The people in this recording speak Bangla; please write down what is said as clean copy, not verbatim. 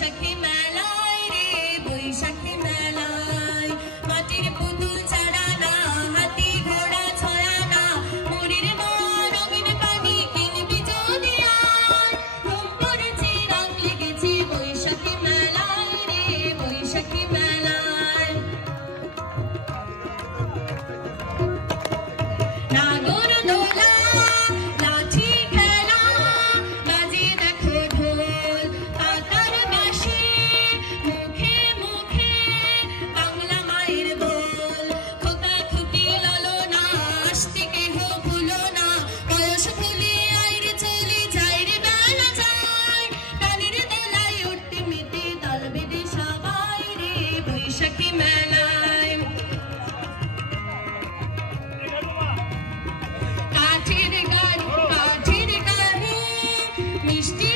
বৈশাখী মেলায় রে বৈশাখী মেলায় মাটির পুতুল ছাড়ানা হাতি ঘোড়া ছড়ানা মুড়ির মা রঙিন পানি কিনবি যদি আয় ঘুম পড়েছে রং লেগেছে বৈশাখী মেলায় রে বৈশাখী মেলায় নাগর দোলা লাঠি খেলা বাজে দেখো ঢোল কাকার বাঁশি মুখে মুখে বাংলা মায়ের বল খোকা খুকি ললনা আসতে কেহ ভুলো না বয়স ভুলে আইরে চলে যায় রে বেলা যায় তালের দোলায় উঠতে মেতে দল বেঁধে সবাই রে বৈশাখী মেলায় কাঠের গাড়ি মিষ্টি